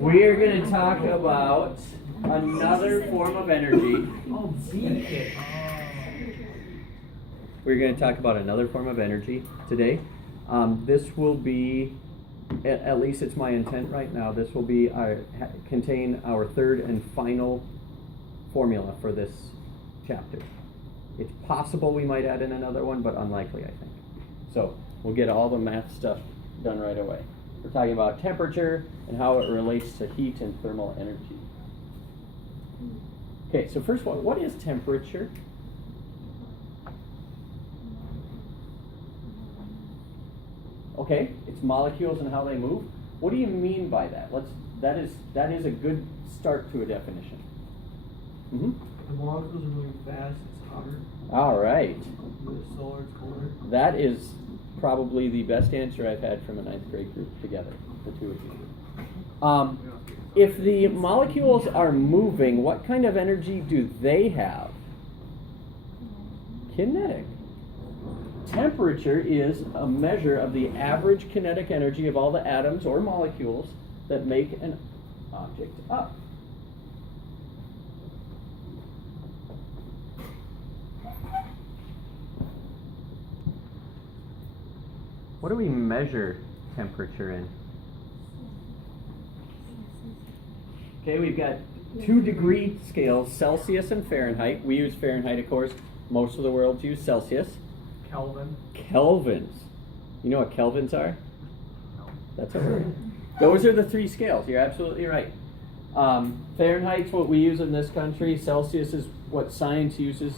We are going to talk about another form of energy. We're going to talk about another form of energy today. This will be, at least it's my intent right now, this will be contain our third and final formula for this chapter. It's possible we might add in another one, but unlikely, I think. So we'll get all the math stuff done right away. We're talking about temperature and how it relates to heat and thermal energy. Okay, so first of all, what is temperature? Okay, it's molecules and how they move. What do you mean by that? That is a good start to a definition. Mm-hmm. The molecules are moving fast, it's hotter. All right. With solar, it's colder. That is probably the best answer I've had from a ninth grade group together, the two of you. If the molecules are moving, what kind of energy do they have? Kinetic. Temperature is a measure of the average kinetic energy of all the atoms or molecules that make an object up. What do we measure temperature in? Okay, we've got 2-degree scales, Celsius and Fahrenheit. We use Fahrenheit, of course. Most of the world use Celsius. Kelvin. Kelvins. You know what kelvins are? No. That's a word. Those are the 3 scales. You're absolutely right. Fahrenheit's what we use in this country. Celsius is what science uses,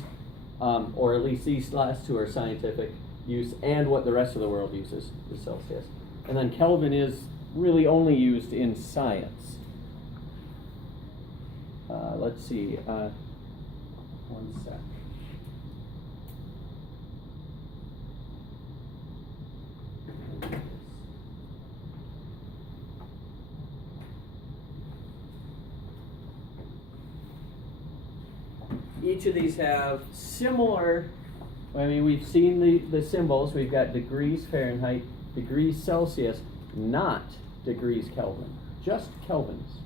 or at least these last 2 are scientific use, and what the rest of the world uses is Celsius. And then Kelvin is really only used in science. Let's see. One sec. Each of these have similar, we've seen the symbols. We've got degrees Fahrenheit, degrees Celsius, not degrees Kelvin, just kelvins.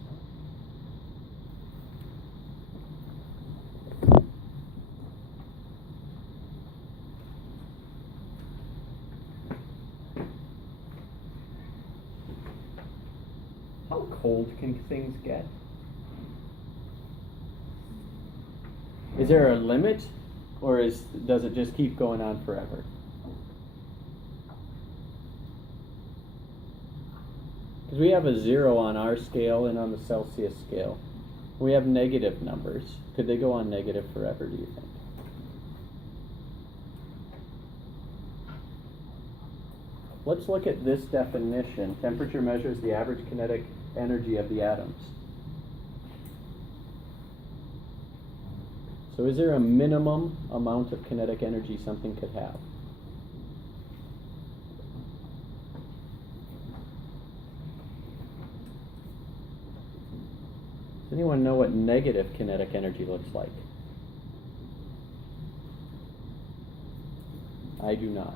How cold can things get? Is there a limit, or does it just keep going on forever? Because we have a 0 on our scale and on the Celsius scale. We have negative numbers. Could they go on negative forever, do you think? Let's look at this definition. Temperature measures the average kinetic energy of the atoms. So is there a minimum amount of kinetic energy something could have? Does anyone know what negative kinetic energy looks like? I do not.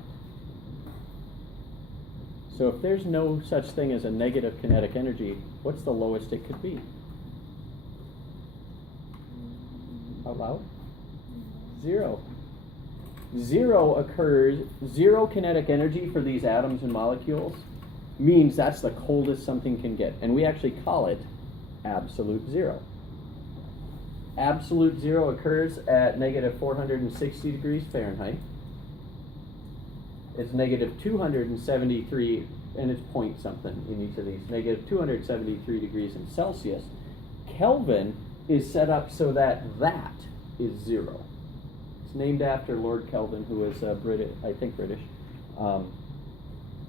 So if there's no such thing as a negative kinetic energy, what's the lowest it could be? Out loud? 0. 0 occurs, 0 kinetic energy for these atoms and molecules means that's the coldest something can get. And we actually call it absolute 0. Absolute 0 occurs at negative 460 degrees Fahrenheit. It's negative 273, and it's point something in each of these. Negative 273 degrees in Celsius. Kelvin is set up so that is 0. It's named after Lord Kelvin, who was a British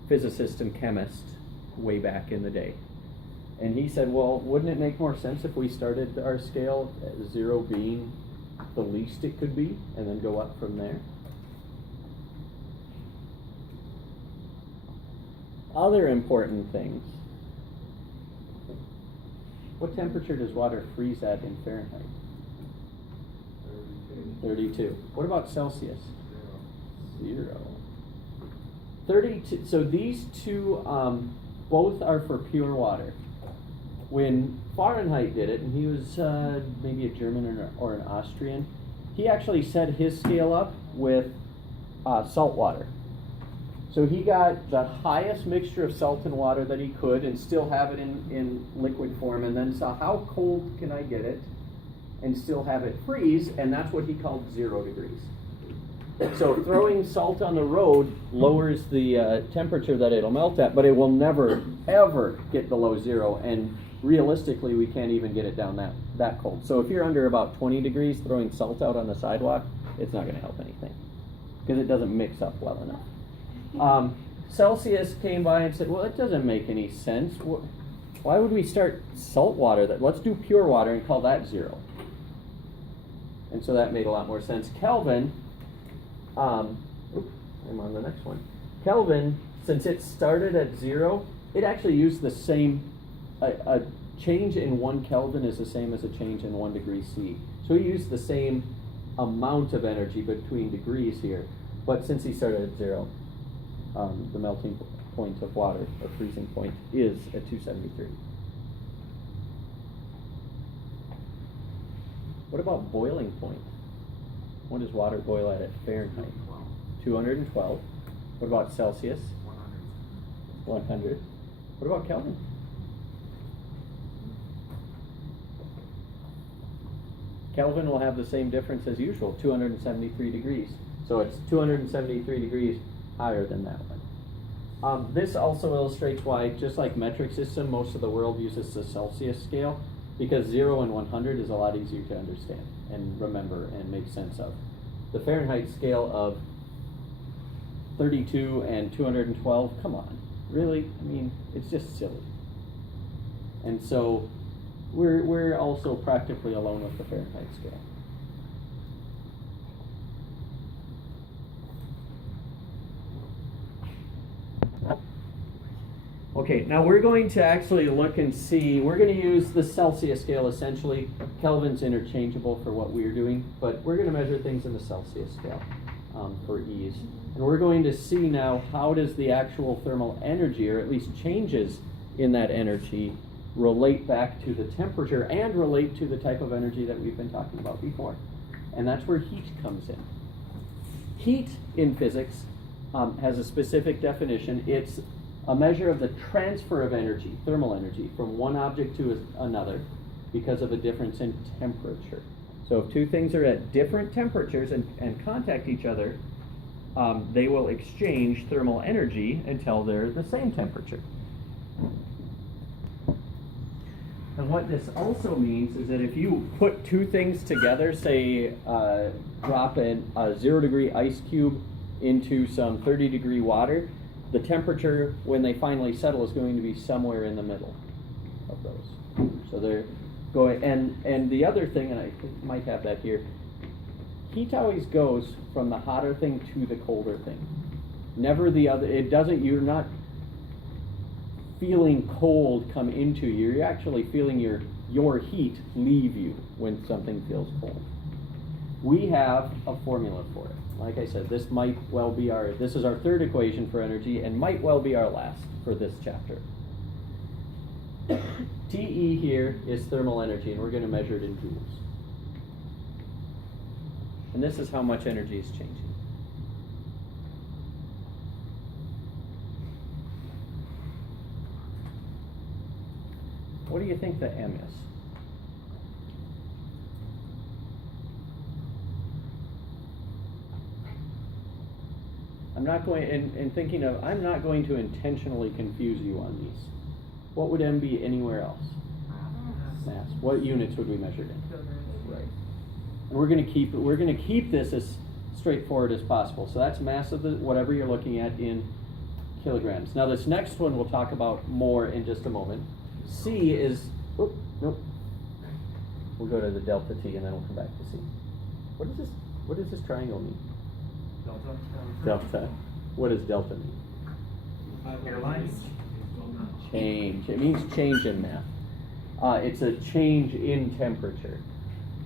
physicist and chemist way back in the day. And he said, well, wouldn't it make more sense if we started our scale at 0 being the least it could be, and then go up from there? Other important things. What temperature does water freeze at in Fahrenheit? 32. What about Celsius? 0. 32. So these two both are for pure water. when Fahrenheit did it, and he was maybe a German or an Austrian, he actually set his scale up with salt water. So he got the highest mixture of salt and water that he could and still have it in liquid form, and then saw how cold can I get it and still have it freeze, and that's what he called 0 degrees. So throwing salt on the road lowers the temperature that it'll melt at, but it will never, ever get below 0, and realistically we can't even get it down that cold. So if you're under about 20 degrees, throwing salt out on the sidewalk, it's not going to help anything, because it doesn't mix up well enough. Celsius came by and said, well, it doesn't make any sense. Why would we start salt water? Let's do pure water and call that 0. And so that made a lot more sense. Kelvin, I'm on the next one. Kelvin, since it started at 0, it actually used the same, a change in 1 Kelvin is the same as a change in 1 degree C. So he used the same amount of energy between degrees here, but since he started at 0, the melting point of water, or freezing point, is at 273. What about boiling point? What does water boil at Fahrenheit? 212. What about Celsius? 100. What about Kelvin? Kelvin will have the same difference as usual, 273 degrees. So it's 273 degrees higher than that one. This also illustrates why, just like metric system, most of the world uses the Celsius scale, because 0 and 100 is a lot easier to understand and remember and make sense of. The Fahrenheit scale of 32 and 212, come on, really? I mean, it's just silly. And so we're also practically alone with the Fahrenheit scale. Okay, now we're going to actually look and see, we're going to use the Celsius scale essentially. Kelvin's interchangeable for what we're doing, but we're going to measure things in the Celsius scale for ease. And we're going to see now how does the actual thermal energy, or at least changes in that energy, relate back to the temperature and relate to the type of energy that we've been talking about before. And that's where heat comes in. Heat in physics has a specific definition. It's a measure of the transfer of energy, thermal energy, from one object to another because of a difference in temperature. So if two things are at different temperatures and contact each other, they will exchange thermal energy until they're the same temperature. And what this also means is that if you put two things together, say drop a 0 degree ice cube into some 30 degree water, the temperature when they finally settle is going to be somewhere in the middle of those. So they're going, and the other thing, and I might have that here, heat always goes from the hotter thing to the colder thing. Never the other. It doesn't, you're not feeling cold come into you. You're actually feeling your heat leave you when something feels cold. We have a formula for it. Like I said, this might well be this is our third equation for energy and might well be our last for this chapter. TE here is thermal energy, and we're going to measure it in joules. And this is how much energy is changing. What do you think the M is? I'm not going, I'm not going to intentionally confuse you on these. What would M be anywhere else? Mass. What units would we measure it in? Right. And we're going to keep this as straightforward as possible. So that's mass of whatever you're looking at in kilograms. Now this next one we'll talk about more in just a moment. C is, We'll go to the delta T and then we'll come back to C. What does this triangle mean? Delta. What does delta mean? Airlines. Change. It means change in math. It's a change in temperature.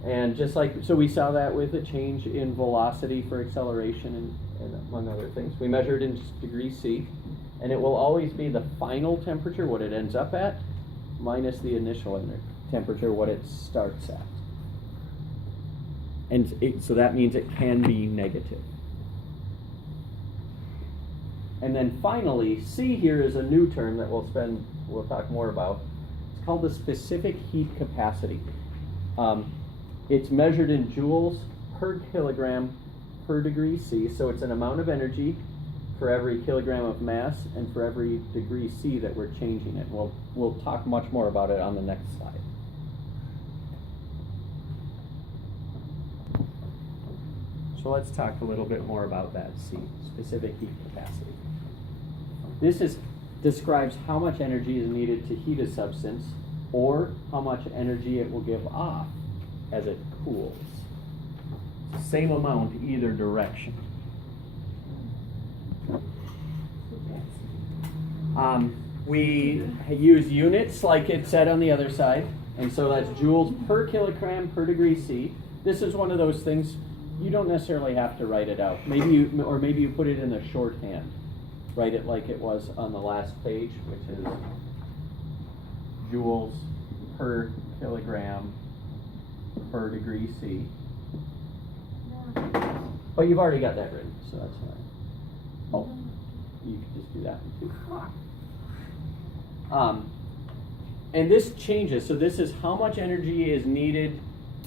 And just like, so we saw that with a change in velocity for acceleration and among other things. We measured in degrees C, and it will always be the final temperature, what it ends up at, minus the initial temperature, what it starts at. And so that means it can be negative. And then finally, C here is a new term that we'll talk more about. It's called the specific heat capacity. It's measured in joules per kilogram per degree C, so it's an amount of energy for every kilogram of mass and for every degree C that we're changing it. We'll talk much more about it on the next slide. So let's talk a little bit more about that C, specific heat capacity. This describes how much energy is needed to heat a substance or how much energy it will give off as it cools. Same amount either direction. We use units like it said on the other side, and so that's joules per kilogram per degree C. This is one of those things you don't necessarily have to write it out. Maybe you put it in a shorthand. Write it like it was on the last page, which is joules per kilogram per degree C. But you've already got that written, so that's fine. Oh, you can just do that one too. And this changes. So this is how much energy is needed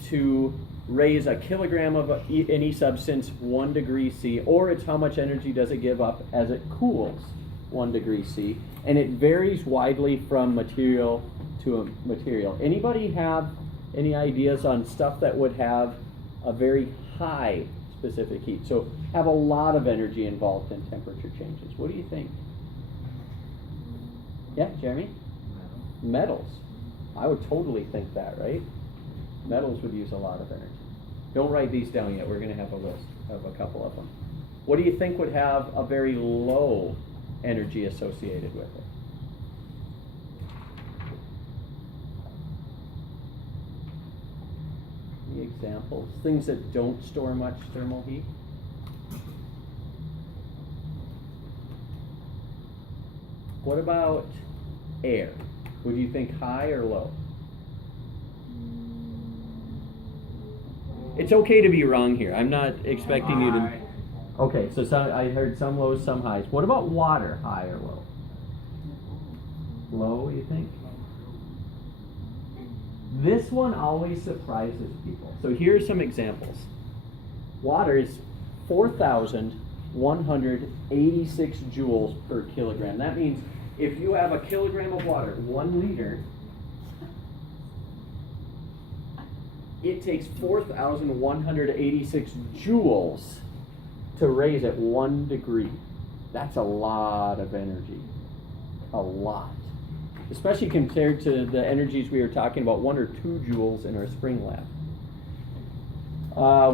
to raise a kilogram of any substance 1 degree C, or it's how much energy does it give up as it cools 1 degree C. And it varies widely from material to a material. Anybody have any ideas on stuff that would have a very high specific heat? So have a lot of energy involved in temperature changes. What do you think? Yeah, Jeremy? Metals. I would totally think that, right? Metals would use a lot of energy. Don't write these down yet. We're going to have a list of a couple of them. What do you think would have a very low energy associated with it? Any examples? Things that don't store much thermal heat? What about air? Would you think high or low? It's okay to be wrong here. I'm not expecting you to. Okay, so I heard some lows, some highs. What about water? High or low? Low, you think? This one always surprises people. So here's some examples. Water is 4,186 joules per kilogram. That means if you have a kilogram of water, 1 liter, it takes 4,186 joules to raise it 1 degree. That's a lot of energy. A lot. Especially compared to the energies we were talking about, 1 or 2 joules in our spring lab.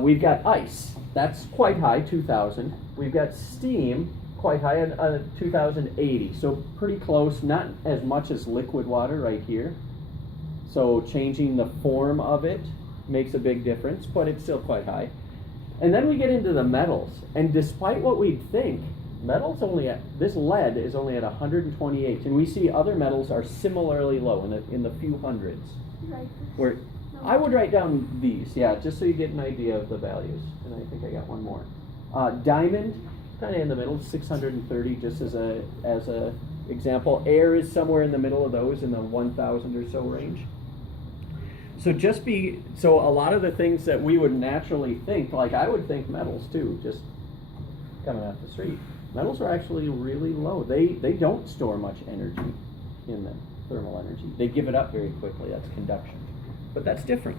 We've got ice. That's quite high, 2,000. We've got steam, quite high at 2,080. So pretty close, not as much as liquid water right here. So changing the form of it makes a big difference, but it's still quite high. And then we get into the metals, and despite what we'd think, this lead is only at 128, and we see other metals are similarly low in the few hundreds. Where I would write down these, yeah, just so you get an idea of the values. And I think I got one more. Diamond, kind of in the middle, 630, just as a example. Air is somewhere in the middle of those, in the 1,000 or so range. So so a lot of the things that we would naturally think, like I would think metals too, just coming off the street. Metals are actually really low. They don't store much energy in them, thermal energy. They give it up very quickly. That's conduction. But that's different.